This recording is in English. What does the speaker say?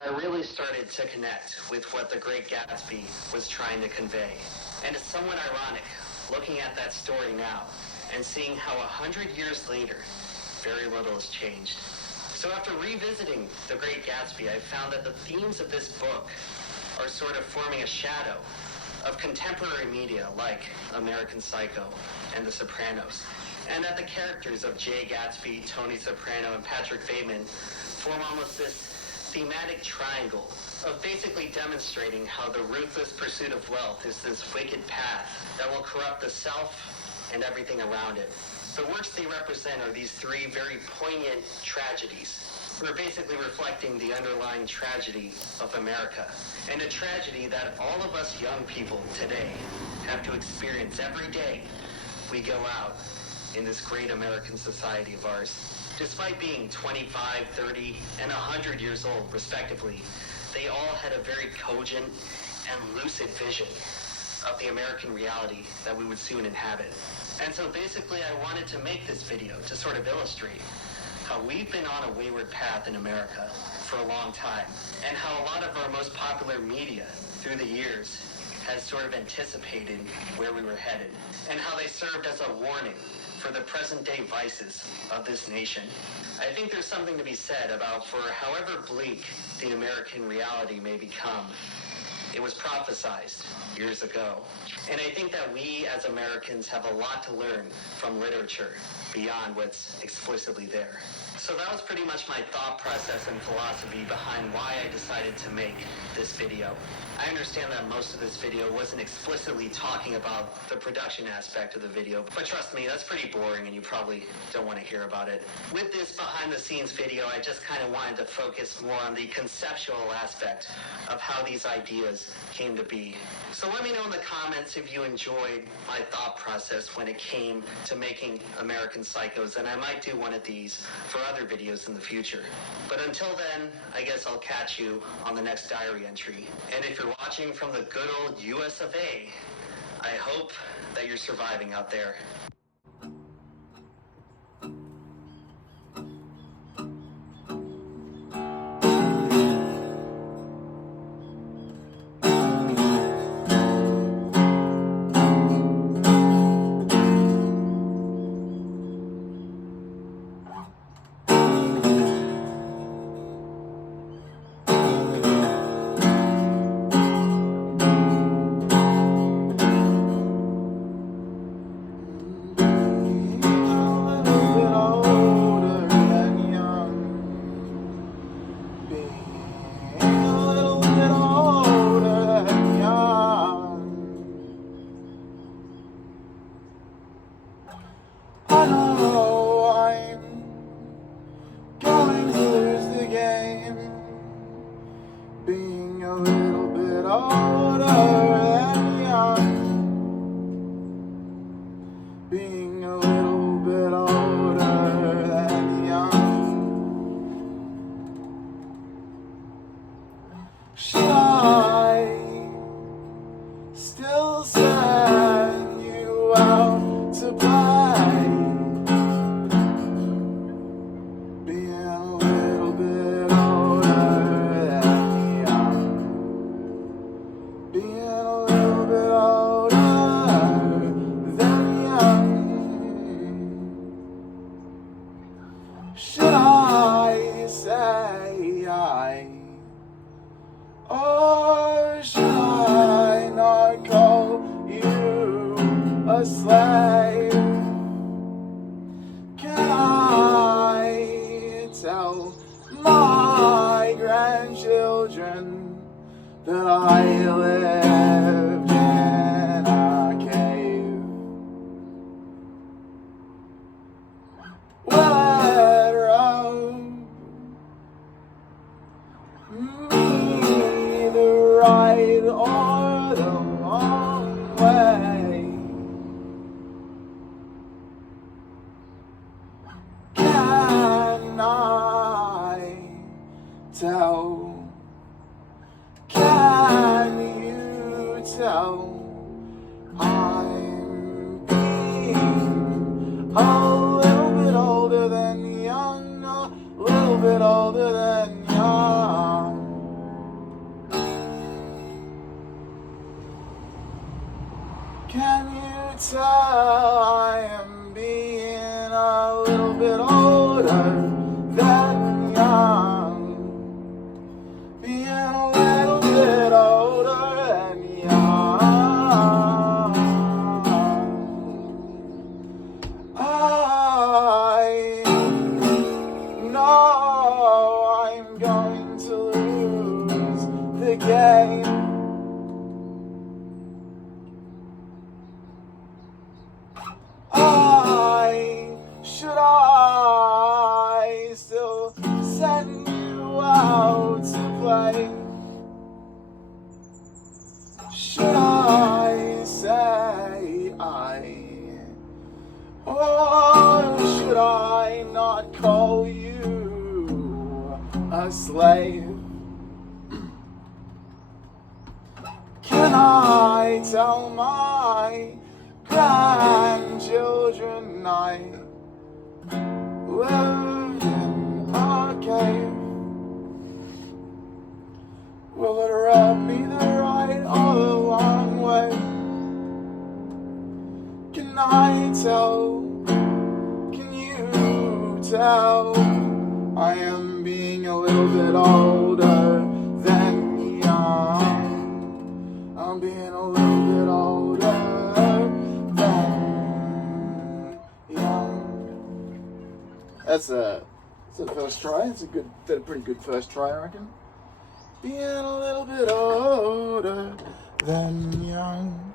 I really started to connect with what The Great Gatsby was trying to convey. And it's somewhat ironic looking at that story now and seeing how 100 years later, very little has changed. So after revisiting The Great Gatsby, I found that the themes of this book are sort of forming a shadow of contemporary media like American Psycho and The Sopranos, and that the characters of Jay Gatsby, Tony Soprano, and Patrick Bateman form almost this thematic triangle of basically demonstrating how the ruthless pursuit of wealth is this wicked path that will corrupt the self and everything around it. The works they represent are these three very poignant tragedies. We're basically reflecting the underlying tragedy of America, and a tragedy that all of us young people today have to experience every day we go out in this great American society of ours. Despite being 25, 30, and 100 years old, respectively, they all had a very cogent and lucid vision of the American reality that we would soon inhabit. And so basically I wanted to make this video to sort of illustrate how we've been on a wayward path in America for a long time, and how a lot of our most popular media through the years has sort of anticipated where we were headed, and how they served as a warning for the present-day vices of this nation. I think there's something to be said about, for however bleak the American reality may become, it was prophesized years ago. And I think that we as Americans have a lot to learn from literature beyond what's explicitly there. So that was pretty much my thought process and philosophy behind why I decided to make this video. I understand that most of this video wasn't explicitly talking about the production aspect of the video, but trust me, that's pretty boring and you probably don't want to hear about it. With this behind the scenes video, I just kind of wanted to focus more on the conceptual aspect of how these ideas came to be. So let me know in the comments if you enjoyed my thought process when it came to making American Psychos, and I might do one of these for other videos in the future. But until then, I guess I'll catch you on the next diary entry. And if you're watching from the good old US of A, I hope that you're surviving out there. I know I'm going to lose the game, being a little bit older than young, being a little bit older than young. Should I still send you out to play? Should I say or should I not call you a slave? Can I tell my grandchildren that I lived in a cave? Me the right or the wrong way? Can I tell? Can you tell? I'm being a little bit older than young, a little bit older than young. Can you tell I am being a little bit older than young? Being a little bit older than young. I know I'm going to lose the game. Should I still send you out to play? Should I say or should I not call you a slave? Can I tell my grandchildren I lived in a cave? Will it rub me the right or the wrong way? Can I tell? Can you tell? I am being a little bit older than young. I'm being a little bit older than young. That's the first try. It's a pretty good first try, I reckon. Being a little bit older than young.